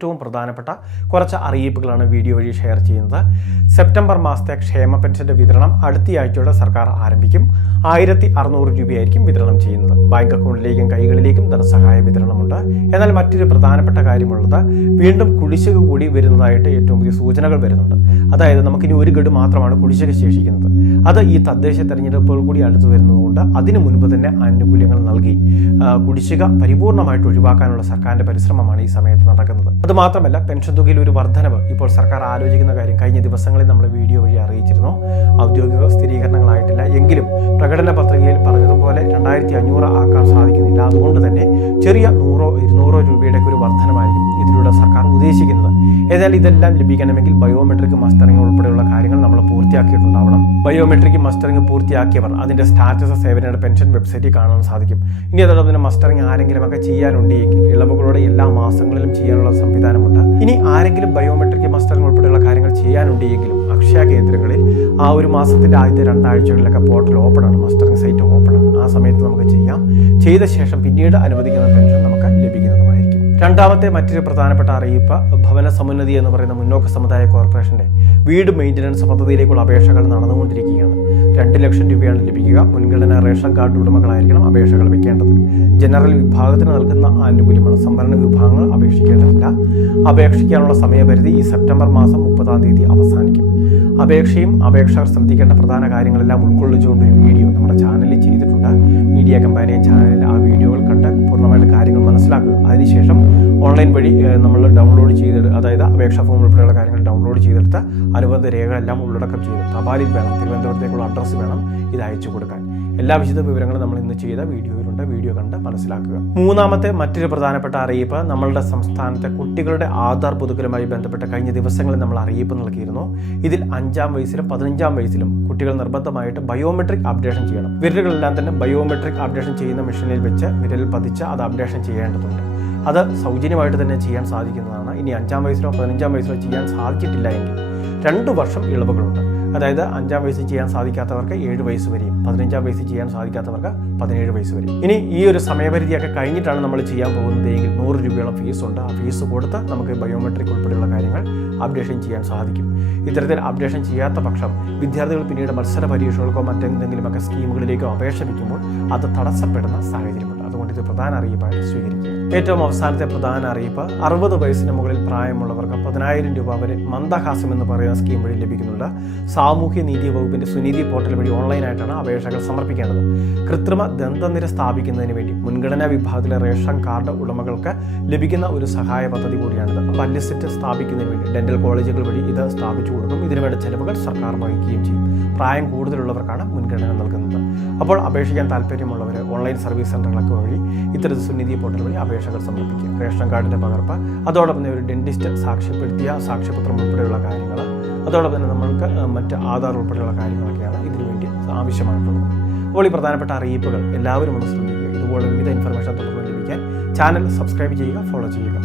ഏറ്റവും പ്രധാനപ്പെട്ട കുറച്ച് അറിയിപ്പുകളാണ് വീഡിയോ വഴി ഷെയർ ചെയ്യുന്നത്. സെപ്റ്റംബർ മാസത്തെ ക്ഷേമ പെൻഷന്റെ വിതരണം അടുത്തയാഴ്ചയോടെ സർക്കാർ ആരംഭിക്കും. ആയിരത്തി അറുന്നൂറ് രൂപയായിരിക്കും വിതരണം ചെയ്യുന്നത്. ബാങ്ക് അക്കൗണ്ടിലേക്കും കൈകളിലേക്കും ധനസഹായ വിതരണമുണ്ട്. എന്നാൽ മറ്റൊരു പ്രധാനപ്പെട്ട കാര്യമുള്ളത് വീണ്ടും കുടിശ്ശിക കൂടി വരുന്നതായിട്ട് ഏറ്റവും പുതിയ സൂചനകൾ വരുന്നുണ്ട്. അതായത് നമുക്കിനി ഒരു ഗഡു മാത്രമാണ് കുടിശ്ശിക ശേഷിക്കുന്നത്. അത് ഈ തദ്ദേശ തെരഞ്ഞെടുപ്പുകൾ കൂടി അടുത്ത് വരുന്നതുകൊണ്ട് അതിനു മുൻപ് തന്നെ ആനുകൂല്യങ്ങൾ നൽകി കുടിശ്ശിക പരിപൂർണമായിട്ട് ഒഴിവാക്കാനുള്ള സർക്കാരിന്റെ പരിശ്രമമാണ് ഈ സമയത്ത് നടക്കുന്നത്. അതുമാത്രമല്ല പെൻഷൻ തുകയിൽ ഒരു വർധനവ് ഇപ്പോൾ സർക്കാർ ആലോചിക്കുന്ന കാര്യം കഴിഞ്ഞ ദിവസങ്ങളിൽ നമ്മൾ വീഡിയോ വഴി അറിയിച്ചിരുന്നു. ഔദ്യോഗിക സ്ഥിരീകരണങ്ങളായിട്ടില്ല. എങ്കിലും പ്രകടന പത്രികയിൽ പറഞ്ഞതുപോലെ രണ്ടായിരത്തി അഞ്ഞൂറ് ആക്കാൻ സാധിക്കുന്നില്ല. അതുകൊണ്ട് തന്നെ ചെറിയ നൂറോ ഇരുന്നൂറോ രൂപയുടെ ഒരു വർധനമായിരിക്കും ഇതിലൂടെ സർക്കാർ ഉദ്ദേശിക്കുന്നത്. ഏതായാലും ഇതെല്ലാം ലഭിക്കണമെങ്കിൽ ബയോമെട്രിക് മസ്റ്ററിംഗ് ഉൾപ്പെടെയുള്ള കാര്യങ്ങൾ നമ്മൾ പൂർത്തിയാക്കിയിട്ടുണ്ടാവണം. ബയോമെട്രിക് മസ്റ്ററിംഗ് പൂർത്തിയാക്കിയവർ അതിന്റെ സ്റ്റാറ്റസ് സേവനയുടെ പെൻഷൻ വെബ്സൈറ്റിൽ കാണാൻ സാധിക്കും. ഇനി അതോടൊപ്പം തന്നെ മസ്റ്ററിംഗ് ആരെങ്കിലും ഒക്കെ ചെയ്യാനുണ്ടെങ്കിൽ ഇളവുകളോടെ എല്ലാ മാസങ്ങളിലും ചെയ്യാനുള്ള സംവിധാനമുണ്ട്. ഇനി ആരെങ്കിലും ബയോമെട്രിക് മസ്റ്ററിംഗ് ഉൾപ്പെടെയുള്ള കാര്യങ്ങൾ ചെയ്യാനുണ്ടെങ്കിലും അക്ഷയ കേന്ദ്രങ്ങളിൽ ആ ഒരു മാസത്തിന്റെ ആദ്യത്തെ രണ്ടാഴ്ചകളിലൊക്കെ പോർട്ടൽ ഓപ്പൺ ആണ് മസ്റ്ററിംഗ് സൈറ്റ് ഓപ്പൺ ആണ്. ആ സമയത്ത് നമുക്ക് ചെയ്യാം. ചെയ്ത ശേഷം പിന്നീട് അനുവദിക്കുന്ന പെൻഷൻ നമുക്ക് ലഭിക്കുന്നതുമായിരിക്കും രണ്ടാമത്തെ മറ്റൊരു പ്രധാനപ്പെട്ട അറിയിപ്പ് ഭവന സമുന്നതി എന്ന് പറയുന്ന മുന്നോക്ക സമുദായ കോർപ്പറേഷന്റെ വീട് മെയിന്റനൻസ് പദ്ധതിയിലേക്കുള്ള അപേക്ഷകൾ നടന്നുകൊണ്ടിരിക്കുകയാണ്. രണ്ട് ലക്ഷം രൂപയാണ് ലഭിക്കുക. മുൻഗണന റേഷൻ കാർഡ് ഉടമകളായിരിക്കണം അപേക്ഷകൾ വയ്ക്കേണ്ടത് ജനറൽ വിഭാഗത്തിന് നൽകുന്ന ആനുകൂല്യമാണ്. സംവരണ വിഭാഗങ്ങൾ അപേക്ഷിക്കേണ്ടതില്ല. അപേക്ഷിക്കാനുള്ള സമയപരിധി ഈ സെപ്റ്റംബർ മാസം മുപ്പതാം തീയതി അവസാനിക്കും. അപേക്ഷയും അപേക്ഷകർ ശ്രദ്ധിക്കേണ്ട പ്രധാന കാര്യങ്ങളെല്ലാം ഉൾക്കൊള്ളിച്ചുകൊണ്ട് ഒരു വീഡിയോ നമ്മുടെ ചാനലിൽ ചെയ്തിട്ടുണ്ട്. മീഡിയ കമ്പാനിയൻ ചാനലിൽ ആ വീഡിയോകൾ മനസ്സിലാക്കുക. അതിനുശേഷം ഓൺലൈൻ വഴി നമ്മൾ ഡൗൺലോഡ് ചെയ്തെടുത്ത് അതായത് അപേക്ഷാ ഫോം ഉൾപ്പെടെയുള്ള കാര്യങ്ങൾ ഡൗൺലോഡ് ചെയ്തെടുത്ത് അനുബന്ധ രേഖകളെല്ലാം ഉള്ളടക്കം ചെയ്ത് തപാലിൽ വേണം തിരുവനന്തപുരത്തേക്കുള്ള അഡ്രസ്സ് വേണം ഇത് അയച്ചു കൊടുക്കാൻ. എല്ലാ വിശദ വിവരങ്ങളും നമ്മൾ ഇന്ന് ചെയ്ത വീഡിയോയിലുണ്ട്. വീഡിയോ കണ്ട് മനസ്സിലാക്കുക. മൂന്നാമത്തെ മറ്റൊരു പ്രധാനപ്പെട്ട അറിയിപ്പ് നമ്മളുടെ സംസ്ഥാനത്തെ കുട്ടികളുടെ ആധാർ പുതുക്കലുമായി ബന്ധപ്പെട്ട കഴിഞ്ഞ ദിവസങ്ങളിൽ നമ്മൾ അറിയിപ്പ് നൽകിയിരുന്നു. ഇതിൽ അഞ്ചാം വയസ്സിലും പതിനഞ്ചാം വയസ്സിലും കുട്ടികൾ നിർബന്ധമായിട്ട് ബയോമെട്രിക് അപ്ഡേഷൻ ചെയ്യണം. വിരലുകളെല്ലാം തന്നെ ബയോമെട്രിക് അപ്ഡേഷൻ ചെയ്യുന്ന മെഷീനിൽ വെച്ച് വിരൽ പതിച്ച് അത് അപ്ഡേഷൻ ചെയ്യേണ്ടതുണ്ട്. അത് സൗജന്യമായിട്ട് തന്നെ ചെയ്യാൻ സാധിക്കുന്നതാണ്. ഇനി അഞ്ചാം വയസ്സിലോ പതിനഞ്ചാം വയസ്സിലോ ചെയ്യാൻ സാധിച്ചിട്ടില്ല എങ്കിൽ രണ്ട് വർഷം ഇളവുകളുണ്ട്. അതായത് അഞ്ചാം വയസ്സിൽ ചെയ്യാൻ സാധിക്കാത്തവർക്ക് ഏഴ് വയസ്സ് വരെയും പതിനഞ്ചാം വയസ്സിൽ ചെയ്യാൻ സാധിക്കാത്തവർക്ക് പതിനേഴ് വയസ്സ് വരെയും. ഇനി ഈ ഒരു സമയപരിധിയൊക്കെ കഴിഞ്ഞിട്ടാണ് നമ്മൾ ചെയ്യാൻ പോകുന്നത് എങ്കിൽ നൂറ് രൂപയോളം ഫീസ് ഉണ്ട്. ആ ഫീസ് കൊടുത്ത് നമുക്ക് ബയോമെട്രിക് ഉൾപ്പെടെയുള്ള കാര്യങ്ങൾ അപ്ഡേഷൻ ചെയ്യാൻ സാധിക്കും. ഇത്തരത്തിൽ അപ്ഡേഷൻ ചെയ്യാത്ത പക്ഷം വിദ്യാർത്ഥികൾ പിന്നീട് മത്സര പരീക്ഷകൾക്കോ മറ്റെന്തെങ്കിലുമൊക്കെ സ്കീമുകളിലേക്കോ അപേക്ഷ വയ്ക്കുമ്പോൾ അത് തടസ്സപ്പെടുന്ന സാഹചര്യമുണ്ട്. അതുകൊണ്ട് ഇത് പ്രധാന അറിയിപ്പായിട്ട് സ്വീകരിക്കുക. ഏറ്റവും അവസാനത്തെ പ്രധാന അറിയിപ്പ് അറുപത് വയസ്സിന് മുകളിൽ പ്രായമുള്ളവർക്ക് പതിനായിരം രൂപ വരെ മന്ദഹാസം എന്ന് പറയുന്ന സ്കീം വഴി ലഭിക്കുന്നുണ്ട്. സാമൂഹ്യ നീതി വകുപ്പിന്റെ സുനീതി പോർട്ടൽ വഴി ഓൺലൈനായിട്ടാണ് അപേക്ഷകൾ സമർപ്പിക്കേണ്ടത്. കൃത്രിമ ദന്തനിര സ്ഥാപിക്കുന്നതിന് വേണ്ടി മുൻഗണനാ വിഭാഗത്തിലെ റേഷൻ കാർഡ് ഉടമകൾക്ക് ലഭിക്കുന്ന ഒരു സഹായ പദ്ധതി കൂടിയാണിത്. പല്ല് സെറ്റ് സ്ഥാപിക്കുന്നതിന് വേണ്ടി ഡെന്റൽ കോളേജുകൾ വഴി ഇത് സ്ഥാപിച്ചു കൊടുക്കും. ഇതിനുവേണ്ട ചെലവുകൾ സർക്കാർ വഹിക്കുകയും ചെയ്യും. പ്രായം കൂടുതലുള്ളവർക്കാണ് മുൻഗണന നൽകുന്നത്. അപ്പോൾ അപേക്ഷിക്കാൻ താല്പര്യമുള്ളവർ ഓൺലൈൻ സർവീസ് സെന്ററുകളൊക്കെ വഴി ഇത്തരത്തിൽ സുനിധി പോർട്ടൽ വഴി അപേക്ഷകൾ സമർപ്പിക്കുക. റേഷൻ കാർഡിന്റെ പകർപ്പ് അതോടൊപ്പം തന്നെ ഒരു ഡെന്റിസ്റ്റ് സാക്ഷ്യപ്പെടുത്തിയ സാക്ഷ്യപത്രം ഉൾപ്പെടെയുള്ള കാര്യങ്ങൾ അതോടൊപ്പം തന്നെ നമ്മൾക്ക് മറ്റ് ആധാർ ഉൾപ്പെടെയുള്ള കാര്യങ്ങളൊക്കെയാണ് ഇതിനു വേണ്ടി ആവശ്യമായിട്ടുള്ളത്. അപ്പോൾ ഈ പ്രധാനപ്പെട്ട അറിയിപ്പുകൾ എല്ലാവരും ഒന്ന് ശ്രദ്ധിക്കുക. ഇതുപോലെ വിവിധ ഇൻഫർമേഷൻ തുടർന്ന് ലഭിക്കാൻ ചാനൽ സബ്സ്ക്രൈബ് ചെയ്യുക ഫോളോ ചെയ്യുക.